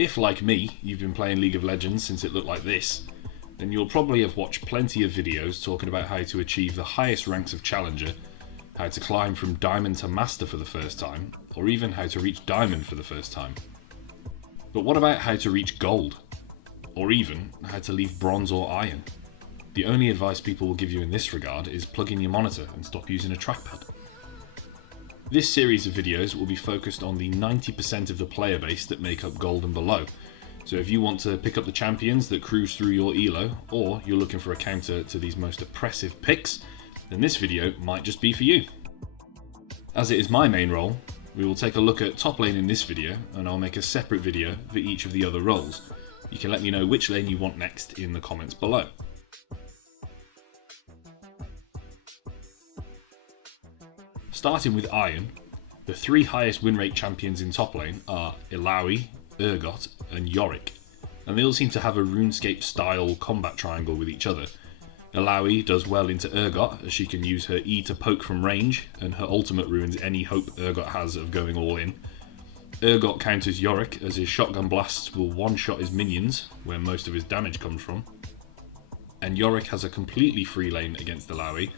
If, like me, you've been playing League of Legends since it looked like this, then you'll probably have watched plenty of videos talking about how to achieve the highest ranks of Challenger, how to climb from Diamond to Master for the first time, or even how to reach Diamond for the first time. But what about how to reach Gold? Or even how to leave Bronze or Iron? The only advice people will give you in this regard is plug in your monitor and stop using a trackpad. This series of videos will be focused on the 90% of the player base that make up Gold and below. So if you want to pick up the champions that cruise through your elo, or you're looking for a counter to these most oppressive picks, then this video might just be for you. As it is my main role, we will take a look at top lane in this video, and I'll make a separate video for each of the other roles. You can let me know which lane you want next in the comments below. Starting with Iron, the three highest win rate champions in top lane are Illaoi, Urgot and Yorick, and they all seem to have a RuneScape style combat triangle with each other. Illaoi does well into Urgot as she can use her E to poke from range, and her ultimate ruins any hope Urgot has of going all in. Urgot counters Yorick as his shotgun blasts will one-shot his minions, where most of his damage comes from. And Yorick has a completely free lane against Illaoi,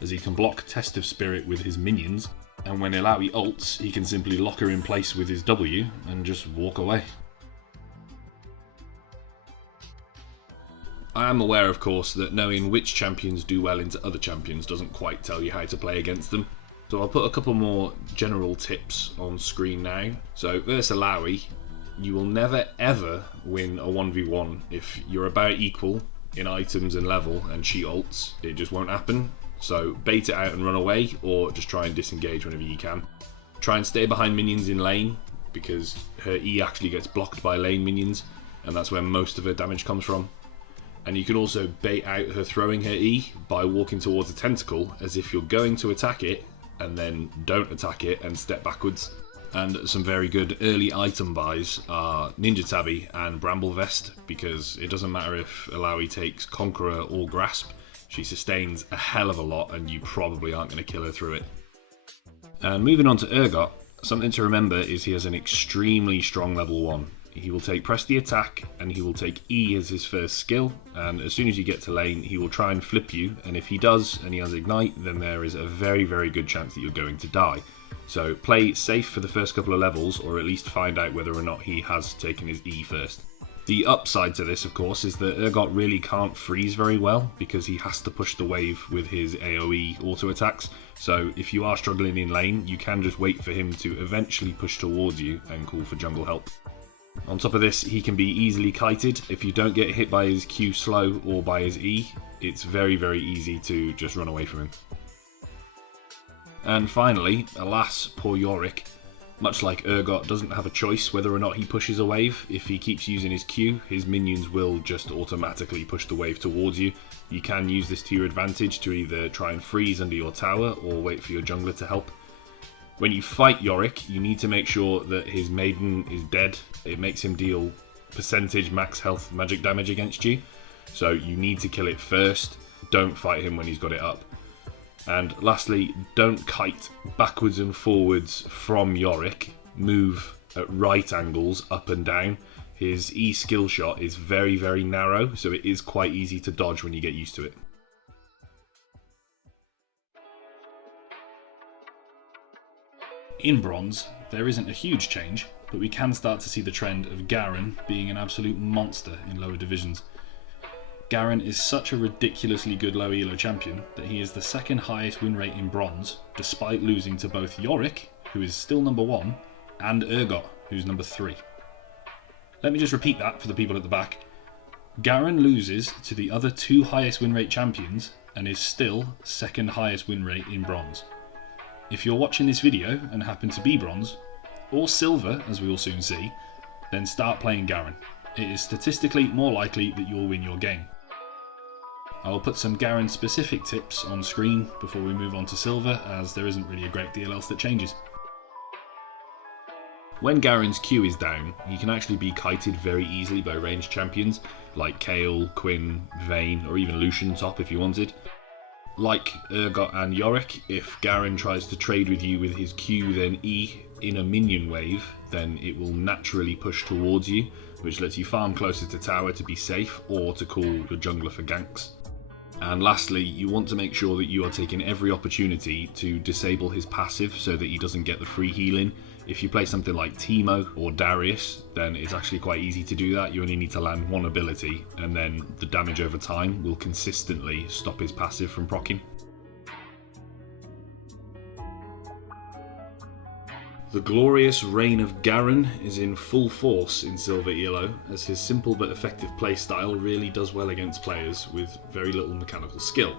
as he can block Test of Spirit with his minions, and when Illaoi ults, he can simply lock her in place with his W and just walk away. I am aware, of course, that knowing which champions do well into other champions doesn't quite tell you how to play against them, so I'll put a couple more general tips on screen now. So versus Illaoi, you will never ever win a 1v1 if you're about equal in items and level and she ults. It just won't happen. So bait it out and run away, or just try and disengage whenever you can. Try and stay behind minions in lane, because her E actually gets blocked by lane minions, and that's where most of her damage comes from. And you can also bait out her throwing her E by walking towards a tentacle as if you're going to attack it, and then don't attack it and step backwards. And some very good early item buys are Ninja Tabi and Bramble Vest, because it doesn't matter if Illaoi takes Conqueror or Grasp, she sustains a hell of a lot and you probably aren't going to kill her through it. And moving on to Urgot, something to remember is he has an extremely strong level 1. He will take Press the Attack and he will take E as his first skill, and as soon as you get to lane he will try and flip you, and if he does and he has Ignite, then there is a very good chance that you're going to die. So play safe for the first couple of levels, or at least find out whether or not he has taken his E first. The upside to this, of course, is that Urgot really can't freeze very well because he has to push the wave with his AoE auto attacks. So if you are struggling in lane, you can just wait for him to eventually push towards you and call for jungle help. On top of this, he can be easily kited. If you don't get hit by his Q slow or by his E, it's very easy to just run away from him. And finally, alas, poor Yorick. Much like Urgot doesn't have a choice whether or not he pushes a wave. If he keeps using his Q, his minions will just automatically push the wave towards you. You can use this to your advantage to either try and freeze under your tower or wait for your jungler to help. When you fight Yorick, you need to make sure that his maiden is dead. It makes him deal percentage max health magic damage against you, so you need to kill it first. Don't fight him when he's got it up. And lastly, don't kite backwards and forwards from Yorick. Move at right angles up and down. His E skill shot is very narrow, so it is quite easy to dodge when you get used to it. In Bronze, there isn't a huge change, but we can start to see the trend of Garen being an absolute monster in lower divisions. Garen is such a ridiculously good low elo champion that he is the second highest win rate in Bronze, despite losing to both Yorick, who is still number 1, and Urgot, who's number 3. Let me just repeat that for the people at the back. Garen loses to the other two highest win rate champions and is still second highest win rate in Bronze. If you're watching this video and happen to be Bronze, or Silver as we will soon see, then start playing Garen. It is statistically more likely that you'll win your game. I will put some Garen specific tips on screen before we move on to Silver, as there isn't really a great deal else that changes. When Garen's Q is down, he can actually be kited very easily by ranged champions like Kayle, Quinn, Vayne, or even Lucian top if you wanted. Like Urgot and Yorick, if Garen tries to trade with you with his Q then E in a minion wave, then it will naturally push towards you, which lets you farm closer to tower to be safe or to call your jungler for ganks. And lastly, you want to make sure that you are taking every opportunity to disable his passive so that he doesn't get the free healing. If you play something like Teemo or Darius, then it's actually quite easy to do that. You only need to land one ability, and then the damage over time will consistently stop his passive from proccing. The glorious reign of Garen is in full force in Silver Elo, as his simple but effective playstyle really does well against players with very little mechanical skill.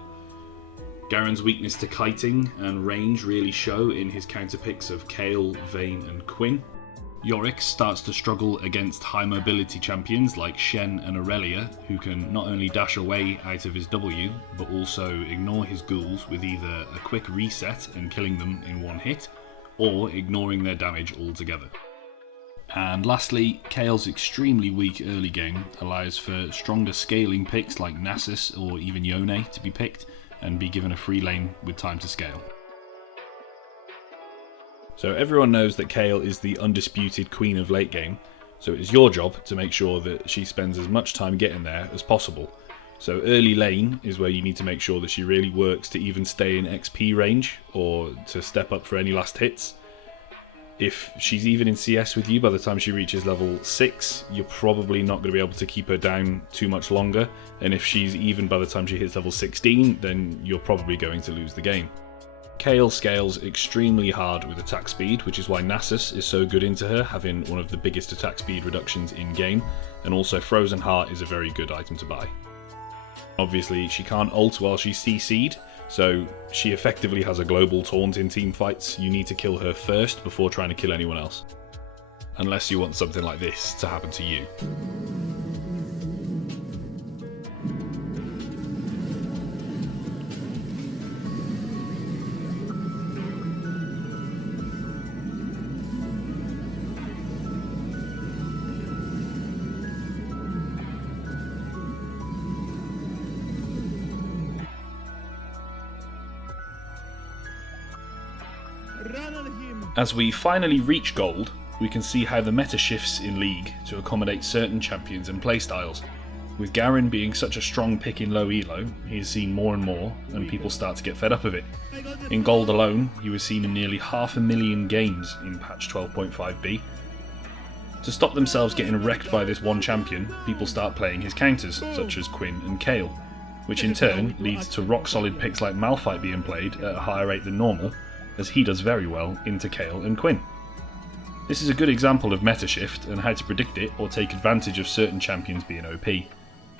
Garen's weakness to kiting and range really show in his counter picks of Kayle, Vayne and Quinn. Yorick starts to struggle against high mobility champions like Shen and Aurelia, who can not only dash away out of his W, but also ignore his ghouls with either a quick reset and killing them in one hit, or ignoring their damage altogether. And lastly, Kayle's extremely weak early game allows for stronger scaling picks like Nasus or even Yone to be picked and be given a free lane with time to scale. So everyone knows that Kayle is the undisputed queen of late game, so it is your job to make sure that she spends as much time getting there as possible. So early lane is where you need to make sure that she really works to even stay in XP range or to step up for any last hits. If she's even in CS with you by the time she reaches level 6, you're probably not going to be able to keep her down too much longer, and if she's even by the time she hits level 16, then you're probably going to lose the game. Kayle scales extremely hard with attack speed, which is why Nasus is so good into her, having one of the biggest attack speed reductions in game, and also Frozen Heart is a very good item to buy. Obviously, she can't ult while she's CC'd, so she effectively has a global taunt in team fights. You need to kill her first before trying to kill anyone else. Unless you want something like this to happen to you. As we finally reach gold, we can see how the meta shifts in League to accommodate certain champions and playstyles. With Garen being such a strong pick in low elo, he is seen more and more, and people start to get fed up of it. In gold alone, he was seen in nearly 500,000 games in patch 12.5b. To stop themselves getting wrecked by this one champion, people start playing his counters, such as Quinn and Kayle, which in turn leads to rock solid picks like Malphite being played at a higher rate than normal, as he does very well into Kayle and Quinn. This is a good example of meta shift and how to predict it or take advantage of certain champions being OP.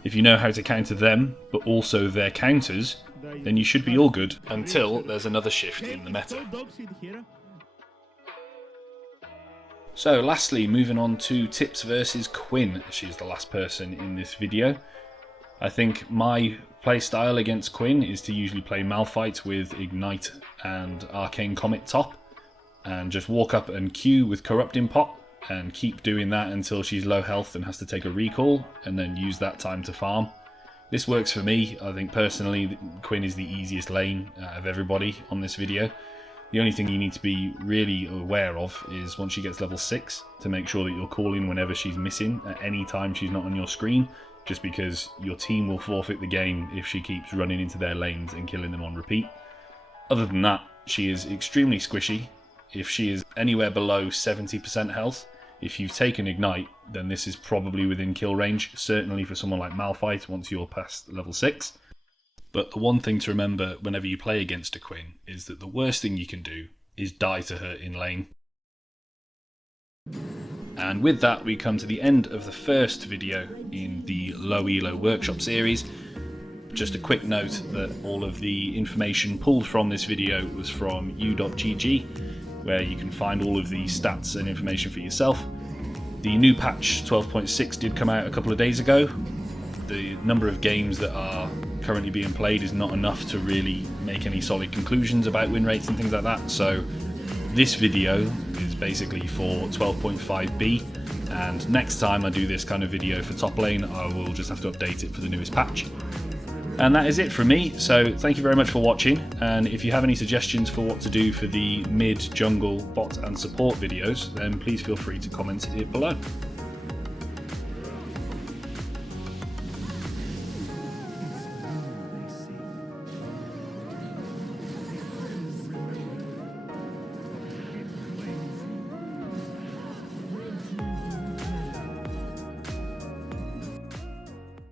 If you know how to counter them, but also their counters, then you should be all good until there's another shift in the meta. So lastly, moving on to Tips versus Quinn. She's the last person in this video. I think my playstyle against Quinn is to usually play Malphite with Ignite and Arcane Comet top, and just walk up and Q with Corrupting Pot, and keep doing that until she's low health and has to take a recall, and then use that time to farm. This works for me. I think personally Quinn is the easiest lane of everybody on this video. The only thing you need to be really aware of is once she gets level 6, to make sure that you're calling whenever she's missing at any time she's not on your screen, just because your team will forfeit the game if she keeps running into their lanes and killing them on repeat. Other than that, she is extremely squishy. If she is anywhere below 70% health, if you've taken Ignite, then this is probably within kill range, certainly for someone like Malphite once you're past level 6. But the one thing to remember whenever you play against a Quinn is that the worst thing you can do is die to her in lane. And with that, we come to the end of the first video in the Low Elo Workshop series. Just a quick note that all of the information pulled from this video was from u.gg, where you can find all of the stats and information for yourself. The new patch 12.6 did come out a couple of days ago. The number of games that are currently being played is not enough to really make any solid conclusions about win rates and things like that, so this video is basically for 12.5b, and next time I do this kind of video for top lane, I will just have to update it for the newest patch. And that is it from me, so thank you very much for watching, and if you have any suggestions for what to do for the mid, jungle, bot and support videos, then please feel free to comment it below.